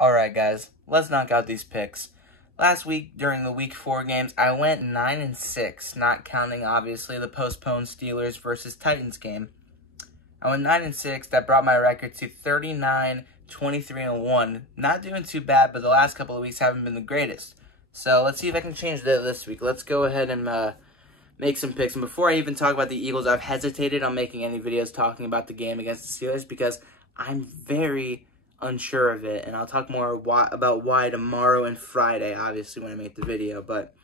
Alright guys, let's knock out these picks. Last week, during the Week 4 games, I went 9-6, not counting, obviously, the postponed Steelers versus Titans game. I went 9-6, that brought my record to 39-23-1. Not doing too bad, but the last couple of weeks haven't been the greatest. So let's see if I can change that this week. Let's go ahead and make some picks. And before I even talk about the Eagles, I've hesitated on making any videos talking about the game against the Steelers because I'm very unsure of it, and I'll talk more about why tomorrow and Friday, obviously, when I make the video. But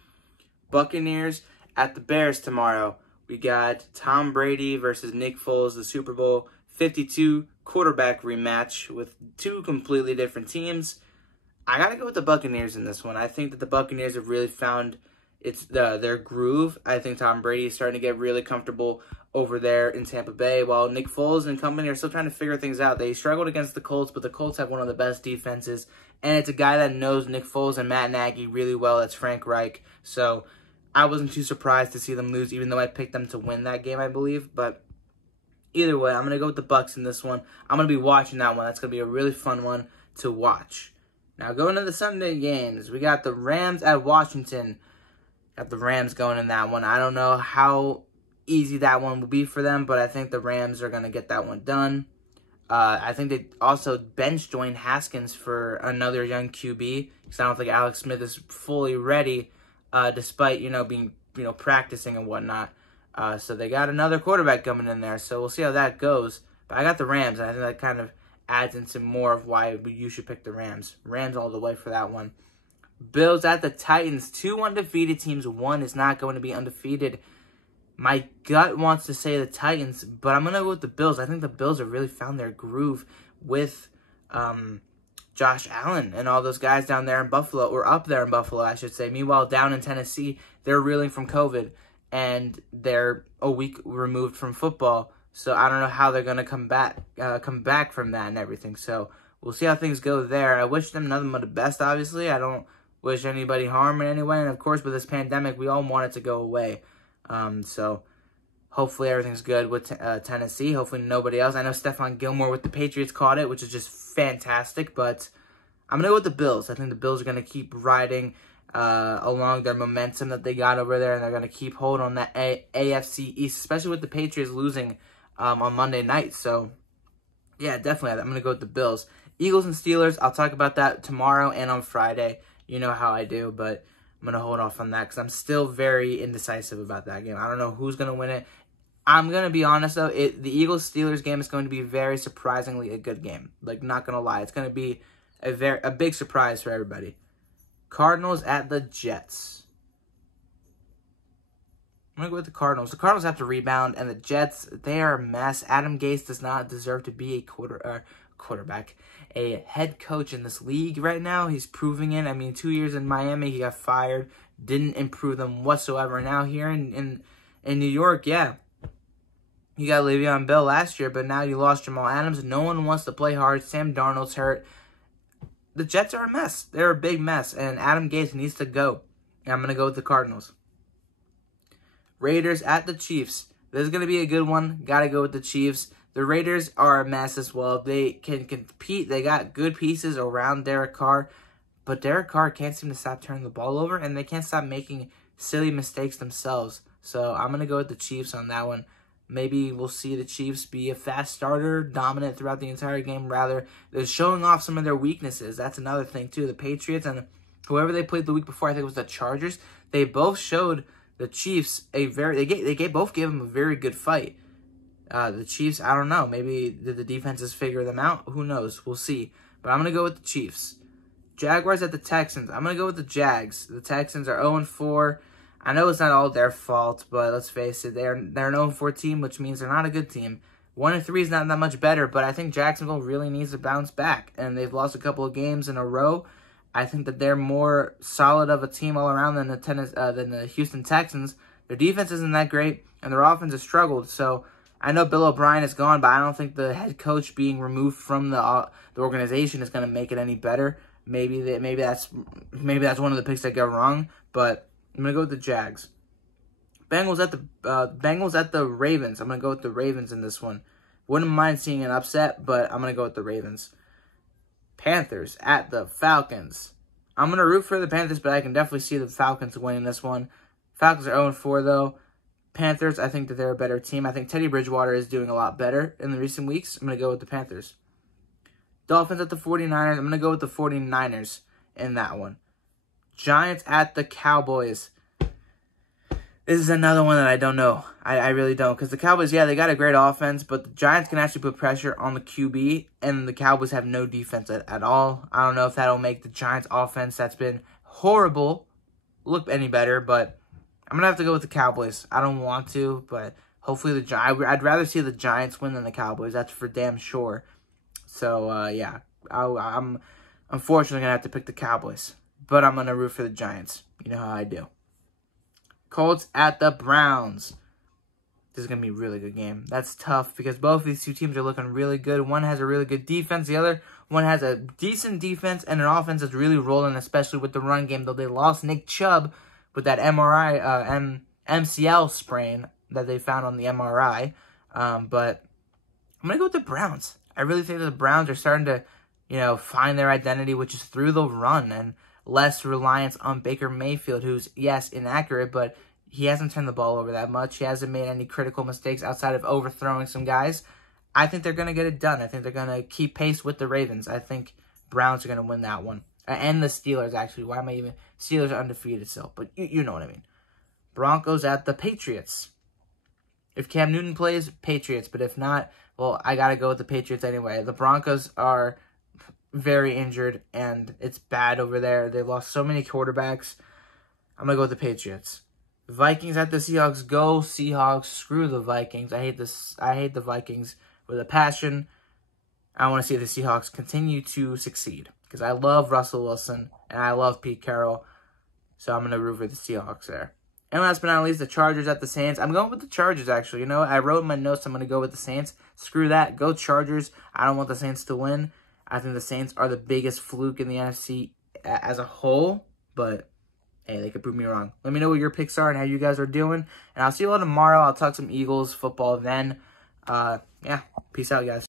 Buccaneers at the Bears tomorrow. We got Tom Brady versus Nick Foles, the Super Bowl 52 quarterback rematch with two completely different teams. I gotta go with the Buccaneers in this one. I think that the Buccaneers have really found their groove. I think Tom Brady is starting to get really comfortable over there in Tampa Bay, while Nick Foles and company are still trying to figure things out. They struggled against the Colts, but the Colts have one of the best defenses, and it's a guy that knows Nick Foles and Matt Nagy really well. That's Frank Reich. So I wasn't too surprised to see them lose, even though I picked them to win that game, I believe. But either way, I'm going to go with the Bucs in this one. I'm going to be watching that one. That's going to be a really fun one to watch. Now, going to the Sunday games, we got the Rams at Washington. Got the Rams going in that one. I don't know how easy that one will be for them, but I think the Rams are going to get that one done. I think they also benched Dwayne Haskins for another young QB because I don't think Alex Smith is fully ready, despite being practicing and whatnot. So they got another quarterback coming in there, so we'll see how that goes. But I got the Rams, and I think that kind of adds into more of why you should pick the Rams. Rams all the way for that one. Bills at the Titans. 2 undefeated teams. One is not going to be undefeated. My gut wants to say the Titans, but I'm going to go with the Bills. I think the Bills have really found their groove with Josh Allen and all those guys down there in Buffalo, or up there in Buffalo, I should say. Meanwhile, down in Tennessee, they're reeling from COVID, and they're a week removed from football. So I don't know how they're going to come back from that and everything. So we'll see how things go there. I wish them nothing but the best, obviously. I don't wish anybody harm in any way. And, of course, with this pandemic, we all want it to go away. So hopefully everything's good with Tennessee. Hopefully nobody else. I know Stephon Gilmore with the Patriots caught it, which is just fantastic. But I'm going to go with the Bills. I think the Bills are going to keep riding along their momentum that they got over there. And they're going to keep hold on that AFC East, especially with the Patriots losing on Monday night. So, yeah, definitely. I'm going to go with the Bills. Eagles and Steelers, I'll talk about that tomorrow and on Friday. You know how I do, but I'm going to hold off on that because I'm still very indecisive about that game. I don't know who's going to win it. I'm going to be honest, though. The Eagles-Steelers game is going to be very surprisingly a good game. Like, not going to lie. It's going to be a big surprise for everybody. Cardinals at the Jets. I'm going to go with the Cardinals. The Cardinals have to rebound, and the Jets, they are a mess. Adam Gase does not deserve to be a quarterback, a head coach in this league right now. He's proving it. I mean, 2 years in Miami, he got fired, didn't improve them whatsoever. Now here in New York, yeah, you got Le'Veon Bell last year, but now you lost Jamal Adams. No one wants to play hard. Sam Darnold's hurt. The Jets are a mess. They're a big mess, and Adam Gase needs to go. And I'm going to go with the Cardinals. Raiders at the Chiefs. This is going to be a good one. Got to go with the Chiefs. The Raiders are a mess as well. They can compete. They got good pieces around Derek Carr, but Derek Carr can't seem to stop turning the ball over, and they can't stop making silly mistakes themselves. So I'm going to go with the Chiefs on that one. Maybe we'll see the Chiefs be a fast starter, dominant throughout the entire game. Rather, they're showing off some of their weaknesses. That's another thing, too. The Patriots and whoever they played the week before, I think it was the Chargers, they both showed the Chiefs both gave them a very good fight. The Chiefs, I don't know. Maybe did the defenses figure them out? Who knows? We'll see. But I'm going to go with the Chiefs. Jaguars at the Texans. I'm going to go with the Jags. The Texans are 0-4. I know it's not all their fault, but let's face it. They're an 0-4 team, which means they're not a good team. 1-3 is not that much better, but I think Jacksonville really needs to bounce back. And they've lost a couple of games in a row. I think that they're more solid of a team all around than the Houston Texans. Their defense isn't that great, and their offense has struggled. So I know Bill O'Brien is gone, but I don't think the head coach being removed from the organization is going to make it any better. Maybe that's one of the picks that go wrong, but I'm going to go with the Jags. Bengals at the Ravens. I'm going to go with the Ravens in this one. Wouldn't mind seeing an upset, but I'm going to go with the Ravens. Panthers at the Falcons. I'm going to root for the Panthers, but I can definitely see the Falcons winning this one. Falcons are 0-4, though. Panthers, I think that they're a better team. I think Teddy Bridgewater is doing a lot better in the recent weeks. I'm going to go with the Panthers. Dolphins at the 49ers. I'm going to go with the 49ers in that one. Giants at the Cowboys. This is another one that I don't know. I really don't. Because the Cowboys, yeah, they got a great offense, but the Giants can actually put pressure on the QB, and the Cowboys have no defense at all. I don't know if that'll make the Giants' offense that's been horrible look any better, but I'm going to have to go with the Cowboys. I don't want to, but hopefully I'd rather see the Giants win than the Cowboys. That's for damn sure. So, yeah, I'm unfortunately going to have to pick the Cowboys, but I'm going to root for the Giants. You know how I do. Colts at the Browns. This is going to be a really good game. That's tough because both of these two teams are looking really good. One has a really good defense. The other one has a decent defense and an offense that's really rolling, especially with the run game, though they lost Nick Chubb with that MCL sprain that they found on the MRI. But I'm going to go with the Browns. I really think that the Browns are starting to, find their identity, which is through the run and less reliance on Baker Mayfield, who's, yes, inaccurate, but he hasn't turned the ball over that much. He hasn't made any critical mistakes outside of overthrowing some guys. I think they're going to get it done. I think they're going to keep pace with the Ravens. I think Browns are going to win that one. And the Steelers, actually. Why am I even... Steelers are undefeated still, but you know what I mean. Broncos at the Patriots. If Cam Newton plays, Patriots. But if not, well, I got to go with the Patriots anyway. The Broncos are very injured, and it's bad over there. They lost so many quarterbacks. I'm going to go with the Patriots. Vikings at the Seahawks. Go Seahawks. Screw the Vikings. I hate the Vikings with a passion. I want to see the Seahawks continue to succeed because I love Russell Wilson and I love Pete Carroll. So I'm going to root for the Seahawks there. And last but not least, the Chargers at the Saints. I'm going with the Chargers, actually. I wrote in my notes I'm going to go with the Saints. Screw that. Go Chargers. I don't want the Saints to win. I think the Saints are the biggest fluke in the NFC as a whole. But, hey, they could prove me wrong. Let me know what your picks are and how you guys are doing. And I'll see you all tomorrow. I'll talk some Eagles football then. Yeah, peace out, guys.